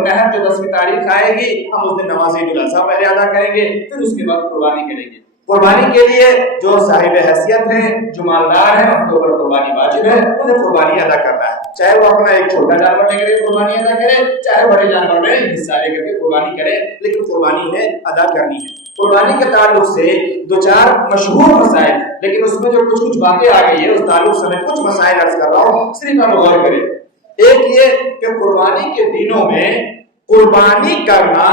النحر جو 10ویں تاریخ آئے گی، ہم اس دن نماز عید الاضحیٰ پہلے ادا کریں گے، پھر اس کے بعد قربانی کریں گے۔ قربانی کے لیے جو صاحب حیثیت ہیں، جو مالدار ہیں، ان کے اوپر قربانی واجب ہے، انہیں قربانی ادا کرنا ہے، چاہے وہ اپنا ایک چھوٹا جانور لے کر قربانی ادا کرے، چاہے بڑے جانور میں حصہ لے کر کے قربانی کرے، لیکن قربانی ہے ادا کرنی ہے۔ قربانی کے تعلق سے دو چار مشہور مسائل، لیکن اس میں جو کچھ باتیں آ گئی ہے اس تعلق سے میں کچھ مسائل عرض کر رہا ہوں، صرف آپ غور کریں۔ ایک یہ کہ قربانی کے دنوں میں قربانی کرنا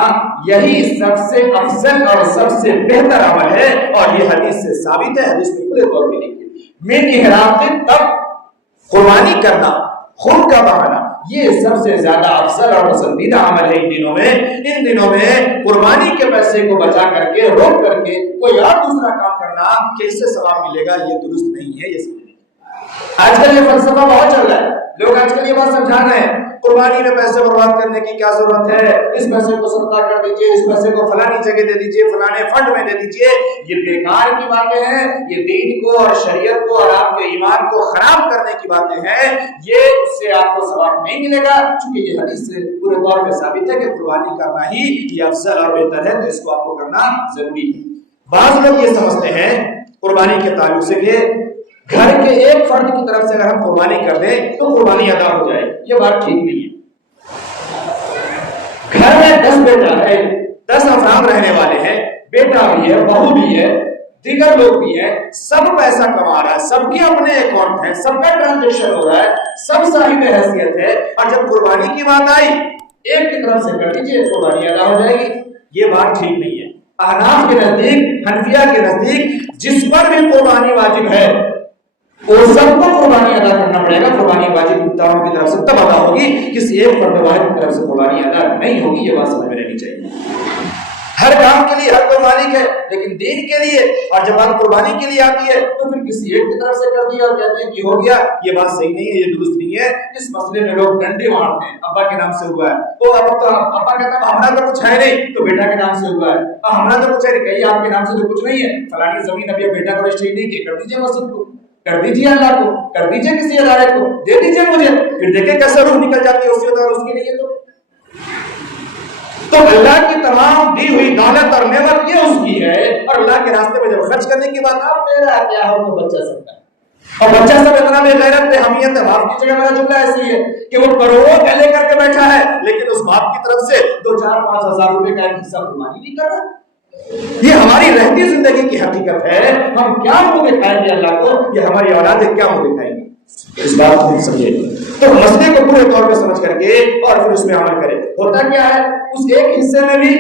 یہی سب سے افضل اور سب سے بہتر عمل ہے، اور یہ حدیث سے ثابت ہے، حدیث میں کھلے طور پہ لکھی ہے، من احرام تب قربانی کرنا، خون کا بہانا، یہ سب سے زیادہ افضل اور پسندیدہ عمل ہے ان دنوں میں۔ ان دنوں میں قربانی کے پیسے کو بچا کر کے، روک کر کے کوئی اور دوسرا کام کرنا کہ اس سے ثواب ملے گا، یہ درست نہیں ہے، یہ سمجھیں۔ آج کل یہ فلسفہ بہت چل رہا ہے، لوگ آج کل یہ بات سمجھا رہے ہیں قربانی میں پیسے برباد کرنے کی کیا ضرورت ہے، اس پیسے کو صدقہ کر دیجئے، اس پیسے کو فلانی جگہ دے دیجئے، فلانے فنڈ میں دے دیجئے۔ یہ بیکار کی باتیں ہیں، یہ دین کو اور شریعت کو اور آپ کے ایمان کو خراب کرنے کی باتیں ہیں، یہ اس سے آپ کو ثواب نہیں ملے گا، چونکہ یہ حدیث سے پورے طور پہ ثابت ہے کہ قربانی کرنا ہی یہ افضل اور بہتر ہے، تو اس کو آپ کو کرنا ضروری ہے۔ بعض لوگ یہ سمجھتے ہیں قربانی کے تعلق سے کہ گھر کے ایک فرد کی طرف سے اگر ہم قربانی کر دیں تو قربانی ادا ہو جائے، یہ بات ٹھیک نہیں ہے۔ گھر میں 10 بیٹا ہے، 10 افراد رہنے والے ہیں، بیٹا بھی ہے، بہو بھی ہے، دیگر لوگ بھی ہیں، سب پیسہ کما رہا ہے، سب کے اپنے اکاؤنٹ ہیں، سب کا ٹرانزیکشن ہو رہا ہے، سب صاحب حیثیت ہے، اور جب قربانی کی بات آئی ایک کی طرف سے کر دیجیے قربانی ادا ہو جائے گی، یہ بات ٹھیک نہیں ہے۔ احناف کے نزدیک، حنفیہ کے نزدیک جس پر بھی قربانی واجب ہے وہ سب کو قربانی ادا کرنا پڑے گا۔ قربانی واجب مختاروں کی طرف سے تب ادا ہوگی، کسی ایک فرد واحد کی طرف سے قربانی ادا نہیں ہوگی، یہ بات سمجھ میں رہنی چاہیے۔ ہر کام کے لیے ہر کوئی مالک ہے، لیکن دین کے لیے اور جب بات قربانی کے لیے آتی ہے تو پھر کسی ایک کی طرف سے کر دیا اور کہتے ہیں کہ ہو گیا، یہ بات صحیح نہیں ہے، یہ درست نہیں ہے۔ اس مسئلے میں لوگ ڈنڈے مارتے ہیں، ابا کے نام سے ہوا ہے، تو ابا کہتا ہے ہمارا تو کچھ ہے نہیں، تو بیٹا کے نام سے ہوا ہے، ہمارا تو کچھ ہے نہیں، کہیں آپ کے نام سے تو کچھ نہیں ہے، فلانی زمین ابھی بیٹا کو رجسٹری نہیں کی، کر دیجیے مسجد کو، کر دیجیے اللہ کو، کر دیجیے کسی ادارے کو، دے دیجیے مجھے، پھر دیکھیں کیسے روح نکل جاتی ہے اسی ادارے اس کے لیے۔ تو اللہ کی تمام دی ہوئی دولت اور نعمت یہ اس کی ہے، اور اللہ کے راستے میں جب خرچ کرنے کی بات آپ میرا کیا ہو تو بچہ سکتا ہے، اور بچہ سب اتنا بے غیرت بے حمیت ہے، باپ کی جگہ میرا جملہ ایسی ہے کہ وہ کروڑوں کا لے کر کے بیٹھا ہے، لیکن اس باپ کی طرف سے 2 4 5 ہزار روپے کا ایک حصہ قربانی نہیں کر رہا۔ یہ ہماری رہتی زندگی کی حقیقت ہے، ہم کیا منہ دکھائیں گے اللہ کو، یہ ہماری اولادیں کیا منہ دکھائیں گے، اس بات کو سمجھے۔ تو مسئلے کو پورے طور پہ سمجھ کر کے اور پھر اس میں عمل کرے۔ ہوتا کیا ہے اس ایک حصے میں بھی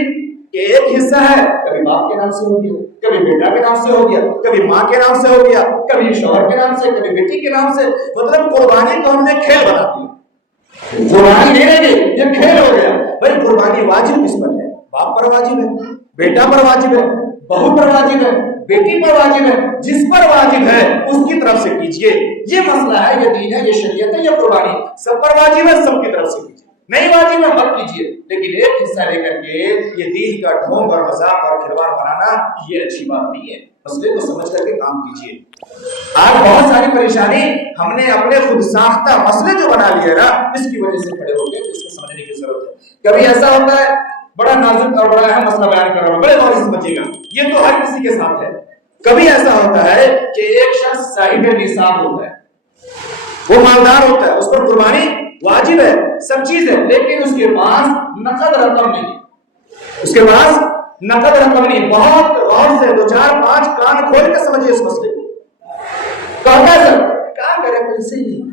کہ ایک حصہ ہے کبھی باپ کے نام سے ہو گیا، کبھی بیٹا کے نام سے ہو گیا، کبھی ماں کے نام سے ہو گیا، کبھی شوہر کے نام سے، کبھی بیٹی کے نام سے، مطلب قربانی کو ہم نے کھیل بنا دیا، قربانی نہیں رہ گئی، یہ کھیل ہو گیا۔ بھائی قربانی واجب کس پر ہے؟ باپ پر واجب ہے، بیٹا پر واجب ہے، بہو پر واجب ہے، بیٹی پر واجب ہے، جس پر واجب ہے اس کی طرف سے کیجئے، یہ مسئلہ ہے، یہ دین ہے، یہ شریعت ہے، یہ قربانی سب پر واجب ہے، سب کی طرف سے کیجئے، نہیں واجب ہے مت کیجئے، لیکن ایک حصہ لے کر کے یہ دین کا ڈھونگ اور مذاق اور کھلواڑ بنانا یہ اچھی بات نہیں ہے۔ مسئلے کو سمجھ کر کے کام کیجئے۔ آج بہت ساری پریشانی ہم نے اپنے خود ساختہ مسئلے جو بنا لیے نا اس کی وجہ سے کھڑے ہو گئے، اس کو سمجھنے کی ضرورت ہے۔ کبھی ایسا ہوتا ہے بڑا نازک اور بڑا اہم مسئلہ بیان کر رہا ہوں، بڑے غور سے سمجھیے گا، یہ تو ہر کسی کے ساتھ ہے۔ کبھی ایسا ہوتا ہے کہ ایک شخص صاحب نصاب ہوتا ہے، وہ مالدار ہوتا ہے، اس پر قربانی واجب ہے، سب چیز ہے، لیکن اس کے پاس نقد رقم نہیں، اس کے پاس نقد رقم نہیں۔ بہت غور سے 2 4 5 کان کھول کے سمجھے اس مسئلے کو۔ کہتا ہے سر کیا کرے پیسے ہی نہیں،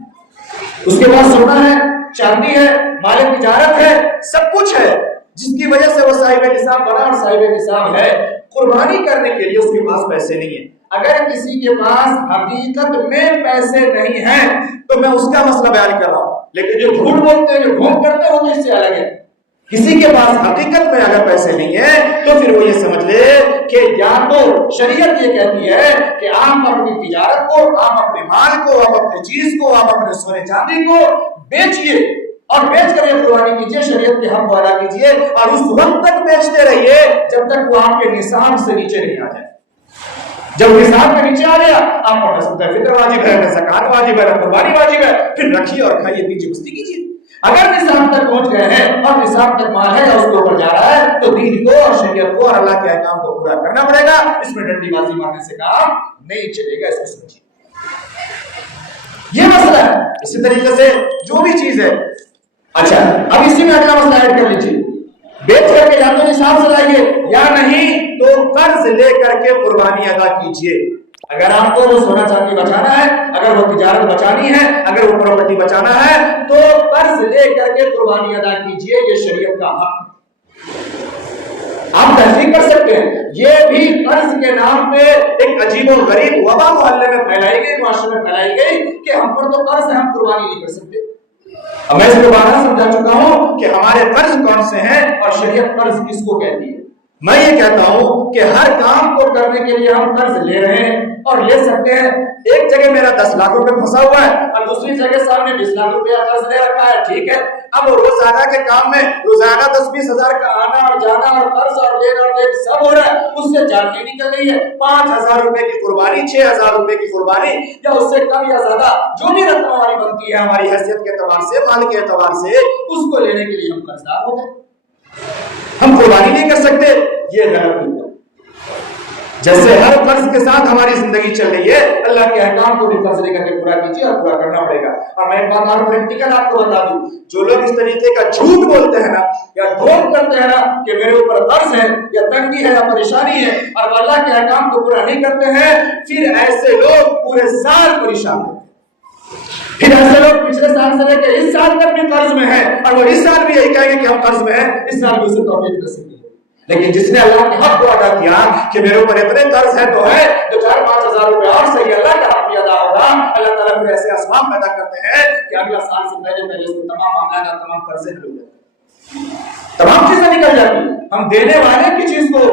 اس کے پاس سونا ہے، چاندی ہے، مال تجارت ہے، سب کچھ ہے، جس کی وجہ سے وہ صاحب نصاب بنا اور صاحب نصاب ہے، قربانی کرنے کے لیے اس کے پاس پیسے نہیں ہیں۔ اگر کسی کے پاس حقیقت میں پیسے نہیں ہیں تو میں اس کا مسئلہ بیان کر رہا ہوں، لیکن جو جھوٹ بولتے ہیں، جو ڈھونگ کرتے ہیں، وہ اس سے الگ ہے۔ کسی کے پاس حقیقت میں اگر پیسے نہیں ہیں تو پھر وہ یہ سمجھ لے کہ یا تو شریعت یہ کہتی ہے کہ آپ اپنی تجارت کو، آپ اپنے مال کو، آپ اپنے چیز کو، آپ اپنے سونے چاندی کو بیچیے اور بیچ کر یہ قربانی کیجیے، شریعت کے حق کو ادا کیجیے، اور اس وقت تک بیچتے رہیے جب تک وہ آپ کے نصاب سے نیچے نہیں آ جائے۔ جب نصاب کے نیچے آ گیا آپ پر نہ فطر واجب ہے، نہ زکات واجب ہے، نہ قربانی واجب ہے، پھر رکھیے اور کھائیے پیجیے مستی کیجیے۔ اگر نصاب تک پہنچ گئے ہیں اور نصاب تک مال ہے یا اس کے اوپر جا رہا ہے تو دین کو اور شریعت کو اور اللہ کے احکام کو پورا کرنا پڑے گا. اس میں ڈنڈی بازی مارنے سے کام نہیں چلے گا. اس کو سمجھیے یہ مسئلہ ہے. اسی طریقے سے جو بھی چیز ہے. اچھا اب اسی میں اگلا مسئلہ ایڈ کر لیجیے. بیچ کر کے یا تو نصاب سے لائیے یا نہیں تو قرض لے کر کے قربانی ادا کیجیے. اگر آپ کو وہ سونا چاندی بچانا ہے, اگر وہ تجارت بچانی ہے, اگر وہ پراپرٹی بچانا ہے تو قرض لے کر کے قربانی ادا کیجیے. یہ شریعت کا حق. آپ تحقیق کر سکتے ہیں. یہ بھی قرض کے نام پہ ایک عجیب و غریب وبا محلے میں پھیلائی گئی, معاشرے میں پھیلائی گئی کہ ہم پر تو قرض ہے, ہم قربانی نہیں کر سکتے. اب میں اس کو بارہ سمجھا چکا ہوں کہ ہمارے قرض کون سے ہیں اور شریعت قرض کس کو کہتی ہے. میں یہ کہتا ہوں کہ ہر کام کو کرنے کے لیے ہم قرض لے رہے ہیں اور لے سکتے ہیں. ایک جگہ میرا 10 لاکھ روپے پھنسا ہوا ہے اور دوسری جگہ صاحب نے 20 لاکھ روپے قرض لے رکھا ہے. ٹھیک ہے, اب روزانہ کے کام میں روزانہ 10-20 ہزار کا آنا اور جانا اور قرض اور لینا اور دینا سب ہو رہا ہے. اس سے جان نہیں نکل رہی ہے. 5,000 روپے کی قربانی, 6,000 روپے کی قربانی یا اس سے کم یا زیادہ جو بھی رقم ہماری بنتی ہے ہماری حیثیت کے اعتبار سے, مال کے اعتبار سے, اس کو لینے کے لیے ہم قرضدار ہو گئے. ہم قربانی نہیں کر سکتے. یہ غلط ہے. جیسے ہر قرض کے ساتھ ہماری زندگی چل رہی ہے, اللہ کے احکام کو بھی قرض لے کر کے پورا کیجیے اور پورا کرنا پڑے گا. اور میں ایک بات اور پریکٹیکل آپ کو بتا دوں, جو لوگ اس طریقے کا جھوٹ بولتے ہیں نا یا دھوکہ کرتے ہیں نا کہ میرے اوپر قرض ہے یا تنگی ہے یا پریشانی ہے اور اللہ کے احکام کو پورا نہیں کرتے ہیں, پھر ایسے لوگ پورے سال پریشان ہیں. پھر ایسے لوگ پچھلے سال سے لے کے اس سال تک بھی قرض میں ہیں اور وہ اس سال بھی یہی کہیں گے کہ ہم قرض میں ہیں, اس سال بھی اسے توفیق نصیب. لیکن جس نے اللہ کے حق کو ادا کیا کہ میرے اوپر اتنے قرض ہے تو ہے, تو 4-5 ہزار روپے اور صحیح اللہ کا حق بھی ادا ہوگا. اللہ تعالیٰ پھر ایسے اسباب پیدا کرتے ہیں کہ اگلا سال سے پہلے اس میں تمام معاملات اور تمام قرضے حل ہو جاتے ہیں, تمام چیزیں نکل جاتی ہیں. ہم دینے والے کی چیز کو,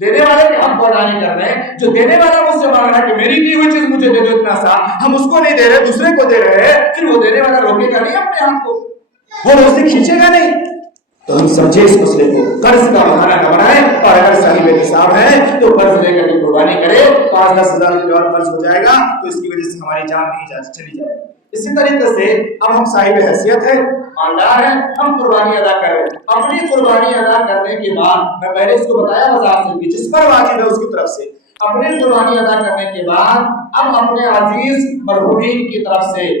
دینے والے کے حق کو ادا نہیں کر رہے. جو دینے والا مجھ سے مانگ رہا ہے کہ میری دی ہوئی چیز مجھے دے دو اتنا سا, ہم اس کو نہیں دے رہے, دوسرے کو دے رہے ہیں. پھر وہ دینے والا روکے گا نہیں اپنے آپ کو, وہ اسے کھینچے گا نہیں. تو ہم سمجھے اس مسئلے کو, قرض کا بہانہ نہ بنائیں. اور اگر صاحب نصاب ہے تو قرض لے کر کے قربانی کرے. 5-10 ہزار روپے اور قرض ہو جائے گا تو اس کی وجہ سے ہماری جان نہیں چلی جائے گی. اسی طریقے سے اب ہم صاحب حیثیت ہے, مالدار ہیں, ہم قربانی ادا کر رہے ہیں. اپنی قربانی ادا کرنے کے بعد میں پہلے اس کو بتایا وضاحت سے کہ جس پر واجب ہے اس کی طرف سے اپنی قربانی ادا کرنے کے بعد اب اپنے عزیز مرحومین کی طرف سے,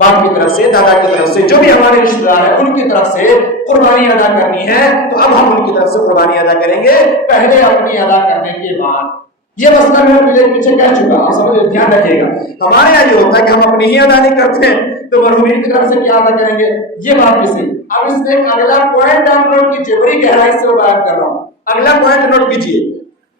باپ کی طرف سے, دادا کی طرف سے, جو بھی ہمارے رشتہ دار ہیں ان کی طرف سے قربانی ادا کرنی ہے. تو اب ہم ان کی طرف سے قربانی ادا کریں گے پہلے اپنی ادا کرنے کے بعد. یہ مسئلہ میں پیچھے کہہ چکا ہوں, سمجھ دھیان رکھیے گا. ہمارے یہاں یہ ہوتا ہے کہ ہم اپنی ہی ادا نہیں کرتے ہیں تو مرحومین کی طرف سے کیا ادا کریں گے, یہ بات بھی صحیح. اب اس میں ایک اگلا پوائنٹ آپ نوٹ کیجیے, بڑی گہرائی سے بیان کر رہا ہوں. اگلا پوائنٹ نوٹ کیجیے.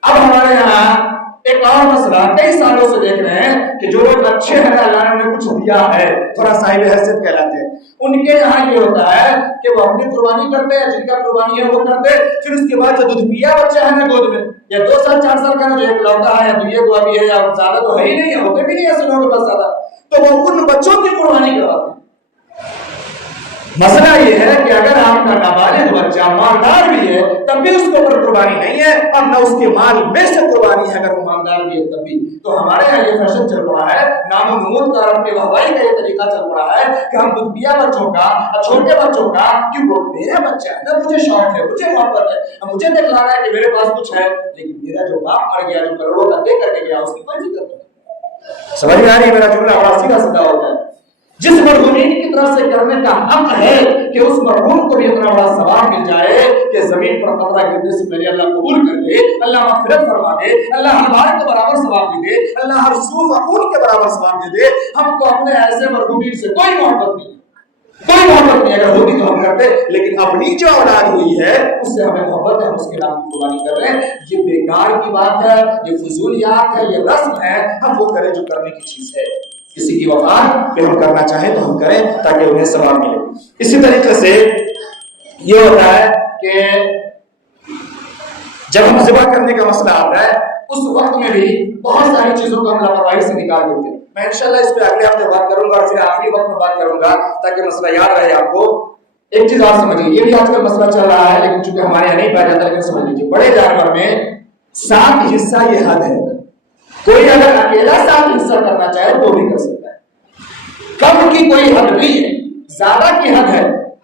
اب ہمارے یہاں ایک اور مسئلہ کئی سالوں سے دیکھ رہے ہیں کہ جو لوگ اچھے ہیں, اللہ نے انہیں کچھ دیا ہے, تھوڑا صاحب حیثیت کہلاتے ہیں, ان کے یہاں یہ ہوتا ہے کہ وہ اپنی قربانی کرتے ہیں, جن کا قربانی ہے وہ کرتے, پھر اس کے بعد جو دودھ پیا بچہ ہے نا گود میں, یا 2 سال 4 سال کا جو ایک لوٹا ہے یا دنیا کو ابھی ہے یا زیادہ تو ہے ہی نہیں, ہوتے بھی نہیں ایسے لوگوں کے پاس زیادہ, تو وہ ان بچوں کی قربانی کرواتے ہیں. مسئلہ یہ ہے کہ اگر آپ کا نابالغ بچہ مالدار بھی ہے تب بھی اس کے اوپر قربانی نہیں ہے, اور نہ اس کے مال میں سے قربانی ہے اگر وہ مالدار بھی ہے تب بھی. تو ہمارے یہاں یہ فیشن چل پڑا ہے, نام و نمود کا, اپنے واہوائی کا یہ طریقہ چل پڑا ہے کہ ہم دودھ پیا بچوں کا, چھوٹے بچوں کا, کہ وہ میرا بچہ ہے نا, مجھے شوق ہے, مجھے محبت ہے, مجھے دکھلانا ہے کہ میرے پاس کچھ ہے, لیکن میرا جو باپ مر گیا, جو کروڑوں کا دے کر کے گیا, اس کی کوئی فکر نہیں. سمجھ میں آ رہی ہے میرا جملہ؟ بڑا سیدھا سیدھا ہوتا ہے. جس مرحومین کی طرف سے کرنے کا حق ہے کہ اس مرحوم کو بھی اتنا بڑا ثواب مل جائے کہ زمین پر قطرہ گرنے سے پہلے اللہ قبول کر لے, اللہ مغفرت فرما دے, اللہ ہر بار کے برابر ثواب دے دے, اللہ ہر سو فقول کے برابر ثواب دے دے. ہم کو اپنے ایسے مرحومین سے کوئی محبت نہیں, کوئی محبت نہیں. اگر ہوتی تو ہم کرتے, لیکن اپنی جو اولاد ہوئی ہے اس سے ہمیں محبت ہے, ہم اس کے نام کی قربانی کر رہے ہیں. یہ بیکار کی بات ہے, یہ فضولیات ہے, یہ رسم ہے. ہم وہ کریں جو کرنے کی چیز ہے. کسی کی وفات پہ ہم کرنا چاہیں تو ہم کریں تاکہ انہیں ثواب ملے. اسی طریقے سے یہ ہوتا ہے کہ جب ہم ذبح کرنے کا مسئلہ آتا ہے اس وقت میں بھی بہت ساری چیزوں کو ہم لاپرواہی سے نکال دیتے ہیں. میں انشاءاللہ اس پہ اگلے ہفتے بات کروں گا اور پھر آخری وقت میں بات کروں گا تاکہ مسئلہ یاد رہے آپ کو. ایک چیز اور سمجھیے, یہ بھی آج کل مسئلہ چل رہا ہے لیکن چونکہ ہمارے یہاں نہیں پایا جاتا, لیکن سمجھ لیجیے بڑے جانور میں 7 حصہ یہ حد ہے. کوئی اگر اکیلا 7 حصہ کرنا چاہے تو بھی کر سکتا ہے. کم کی کوئی حد نہیں ہے, زیادہ کی حد ہے.